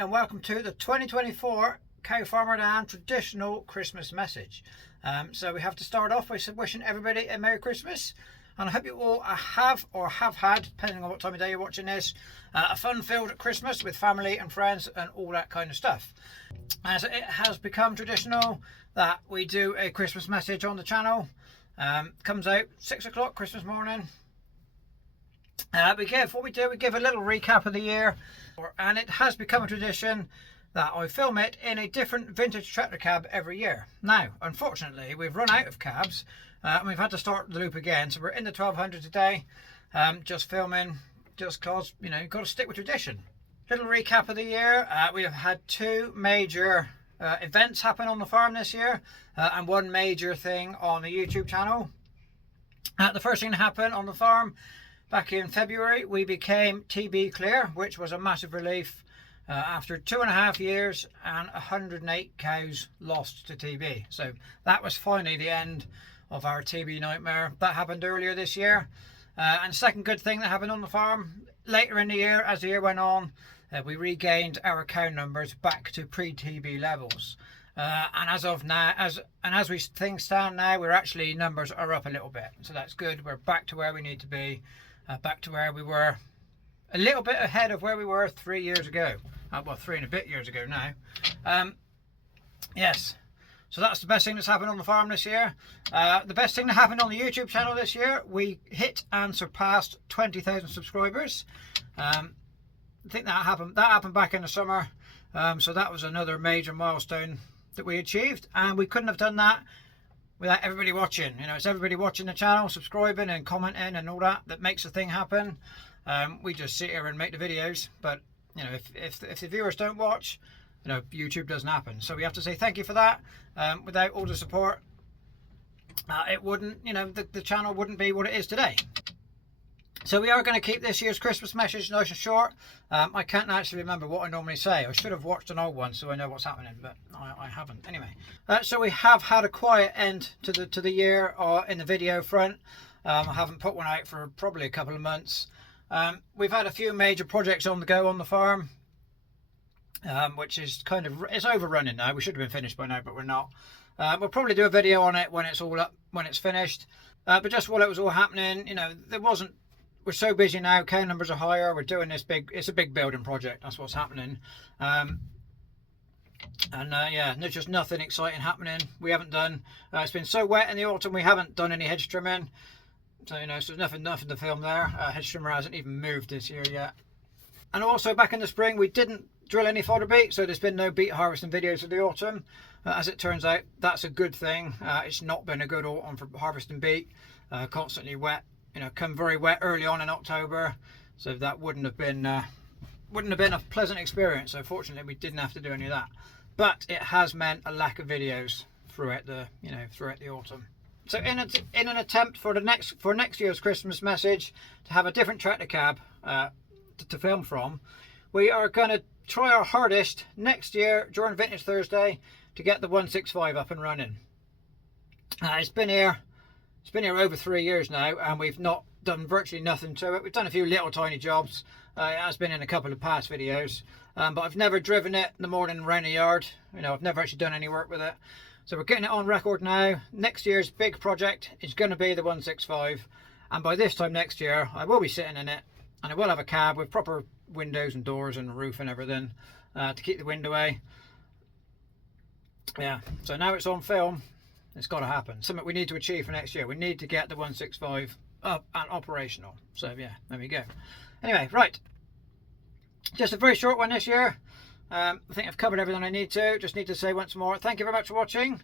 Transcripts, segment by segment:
and welcome to the 2024 CowfarmerDan traditional Christmas message. So we have to start off by wishing everybody a Merry Christmas, and I hope you all have or have had, depending on what time of day you're watching this, a fun-filled Christmas with family and friends and all that kind of stuff. As it has become traditional that we do a Christmas message on the channel, comes out 6 o'clock Christmas morning. We give a little recap of the year, and it has become a tradition that I film it in a different vintage tractor cab every year. Now, unfortunately, we've run out of cabs and we've had to start the loop again, so we're in the 1200 today, just filming, just cause, you know, you've got to stick with tradition. Little recap of the year. We have had two major events happen on the farm this year, and one major thing on the YouTube channel. The first thing that happened on the farm back in February, we became TB clear, which was a massive relief after 2.5 years and 108 cows lost to TB. So that was finally the end of our TB nightmare. That happened earlier this year. And second good thing that happened on the farm, later in the year, as the year went on, we regained our cow numbers back to pre-TB levels. And as of now, things stand now, we're actually, numbers are up a little bit. So that's good. We're back to where we need to be. Back to where we were, a little bit ahead of where we were 3 years ago. Well, 3 and a bit years ago now. Yes, so that's the best thing that's happened on the farm this year. The best thing that happened on the YouTube channel this year, we hit and surpassed 20,000 subscribers. I think that happened back in the summer. So that was another major milestone that we achieved, and we couldn't have done that without everybody watching. You know, it's everybody watching the channel, subscribing and commenting and all that makes the thing happen. We just sit here and make the videos, but you know, if the viewers don't watch, you know, YouTube doesn't happen. So we have to say thank you for that. Without all the support, it wouldn't, you know, the channel wouldn't be what it is today. So we are going to keep this year's Christmas message nice and short. I can't actually remember what I normally say. I should have watched an old one so I know what's happening, but I haven't. Anyway, so we have had a quiet end to the year in the video front. I haven't put one out for probably a couple of months. We've had a few major projects on the go on the farm, which is kind of, it's overrunning now. We should have been finished by now, but we're not. We'll probably do a video on it when it's all up, when it's finished. But just while it was all happening, you know, we're so busy now, cow numbers are higher, we're doing this it's a big building project, that's what's happening. Yeah, there's just nothing exciting happening. We haven't done, it's been so wet in the autumn, we haven't done any hedge trimming. So, you know, so there's nothing to film there. Hedge trimmer hasn't even moved this year yet. And also back in the spring, we didn't drill any fodder beet, so there's been no beet harvesting videos of the autumn. As it turns out, that's a good thing. It's not been a good autumn for harvesting beet, constantly wet. You know, come very wet early on in October, so that wouldn't have been a pleasant experience. So fortunately, we didn't have to do any of that. But it has meant a lack of videos throughout the autumn. So in an attempt for next year's Christmas message to have a different tractor cab to film from, we are going to try our hardest next year during Vintage Thursday to get the 165 up and running. It's been here over 3 years now, and we've not done virtually nothing to it. We've done a few little tiny jobs. It has been in a couple of past videos, but I've never driven it in the morning around the yard. You know, I've never actually done any work with it. So we're getting it on record now. Next year's big project is going to be the 165, and by this time next year I will be sitting in it, and I will have a cab with proper windows and doors and roof and everything to keep the wind away. Yeah, so now it's on film. It's got to happen. Something we need to achieve for next year. We need to get the 165 up and operational. So yeah, there we go. Anyway, right, just a very short one this year. I think I've covered everything I need to. Just need to say once more, thank you very much for watching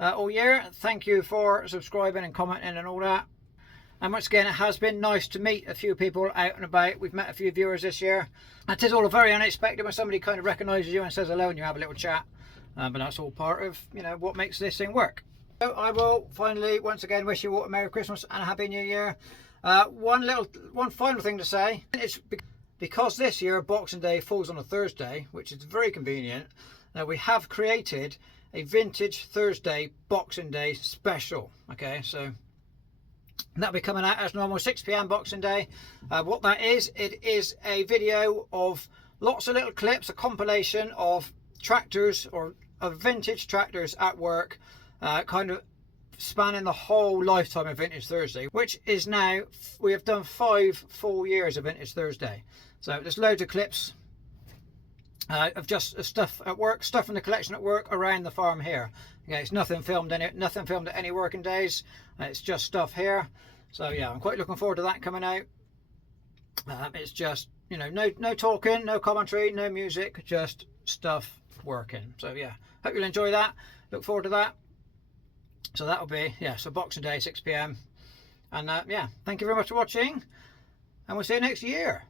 all year. Thank you for subscribing and commenting and all that. And once again, it has been nice to meet a few people out and about. We've met a few viewers this year. It is all very unexpected when somebody kind of recognises you and says hello and you have a little chat. But that's all part of, you know, what makes this thing work. So I will finally once again wish you all a Merry Christmas and a Happy New Year. One final thing to say. It's because this year Boxing Day falls on a Thursday, which is very convenient. We have created a Vintage Thursday Boxing Day special. Okay, so that'll be coming out as normal, 6 PM Boxing Day. What that is, it is a video of lots of little clips, a compilation of tractors or of vintage tractors at work, kind of spanning the whole lifetime of Vintage Thursday, which is now, we have done 5 full years of Vintage Thursday. So there's loads of clips of just stuff at work, stuff in the collection at work around the farm here. Okay, it's nothing filmed in it, nothing filmed at any working days. It's just stuff here. So yeah, I'm quite looking forward to that coming out. It's just, you know, no talking, no commentary, no music, just stuff working. So yeah, hope you'll enjoy that. Look forward to that. So that'll be, yeah, so Boxing Day, 6 PM. And yeah, thank you very much for watching, and we'll see you next year.